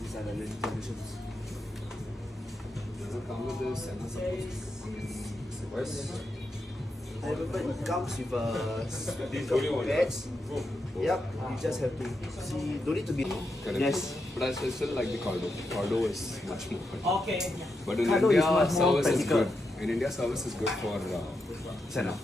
These are the limited editions. Does it come with this and zippers? I remember it comes with a pads. Yep, you just have to see. Don't need to be. Correct. Yes. But I still like the Cardo. Cardo is much more. Okay. But in Cardo is India, much more service is practical. good. In India, service is good for. Sana.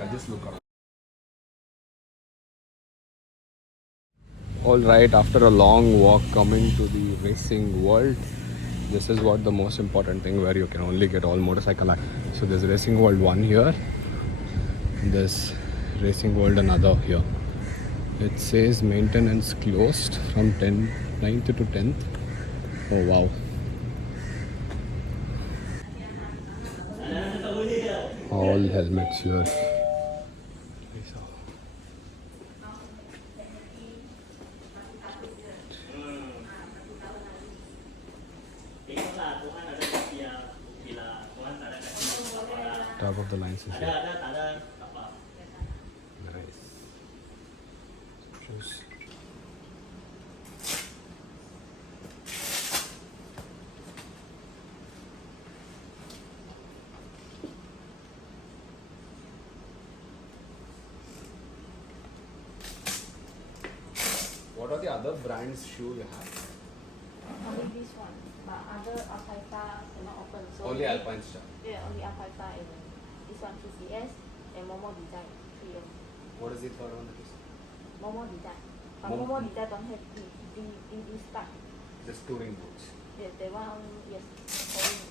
I just look up. Alright, after a long walk coming to the racing world, this is what the most important thing where you can only get all motorcycle act. So there's Racing World 1 here, there's Racing World another here. It says maintenance closed from 9th to 10th. Oh wow. All helmets here. Top of the lines is here. Nice. Shoes. What are the other brands shoe you have? Only this one, but other Alpaca cannot open. So Only Alpine stuff. Yeah, only Alpaca and this one TCS and Momo Design 3M. What is the third one that is? Momo Design. But Momo. Momo Design don't have this type. Just touring boots. Yes, they want yes. Only.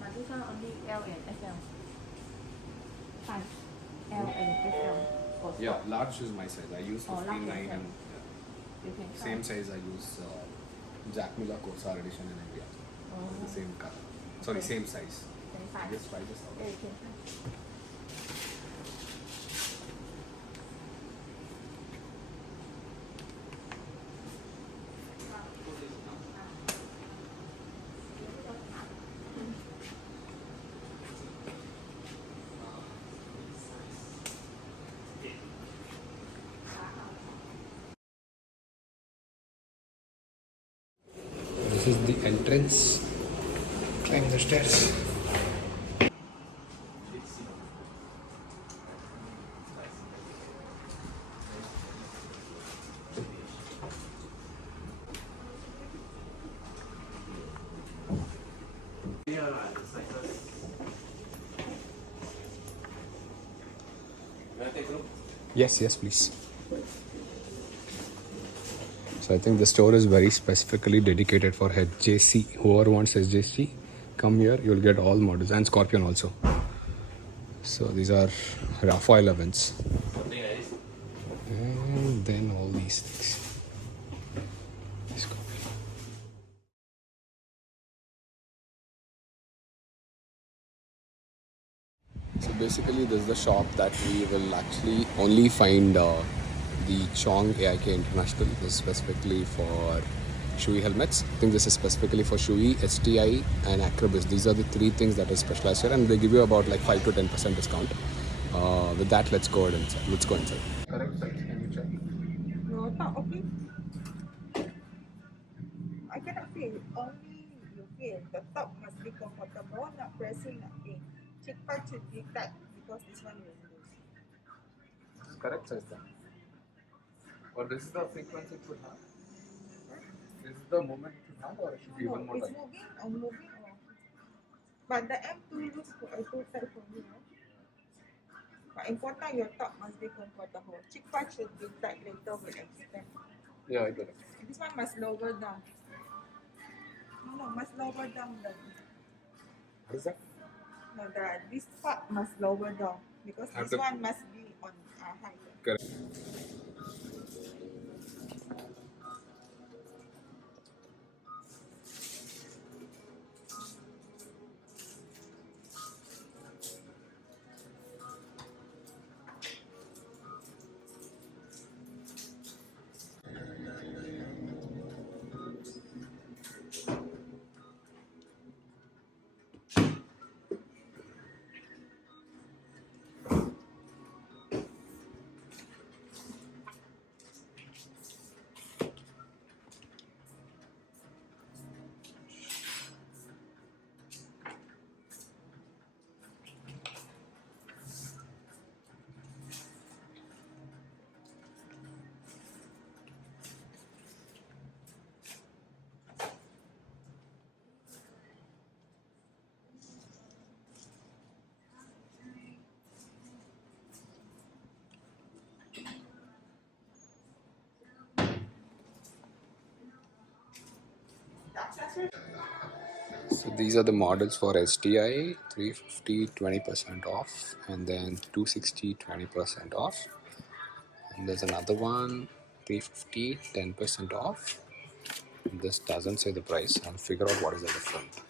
But this one only L and XL. Size L and XL. for Yeah, sport. large is my size. I use Oh, large 15.9 is and You can try. same size I use Jack Miller Corsair edition in India. Oh. The same color. Sorry, Okay. same size. 25. Just try this Yeah, out. you can try. This is the entrance. Climb the stairs. Yes, yes, please. So I think the store is very specifically dedicated for HJC. Whoever wants HJC, come here. You'll get all models and Scorpion also. So these are Rafael events. And then all these things. Scorpion. So basically this is the shop that we will actually only find the Chong AIK International. This is specifically for Shui helmets. I think this is specifically for Shui, STI and Acrobus. These are the three things that are specialized here, and they give you about like 5 to 10% discount. With that, let's go inside. Correct size, can you check? Your top, okay? I cannot feel. Only you feel. The top must be comfortable, not pressing, nothing. Cheek part should be tight because this one will lose. This is correct size then. Or this is the frequency it would have? This is the movement it would have, or it should be even more It's tight? moving or moving or. But the M2 looks too tight for me. No? But important, your top must be comfortable. Cheek part should be tight, later will extend. Yeah, I get it. This one must lower down. No, must lower down. What is that? No, this part must lower down because Have this the- one must be on higher. Correct. So these are the models for STI, 350 20% off, and then 260 20% off. And there's another one, 350 10% off. This doesn't say the price. I'll figure out what is the difference.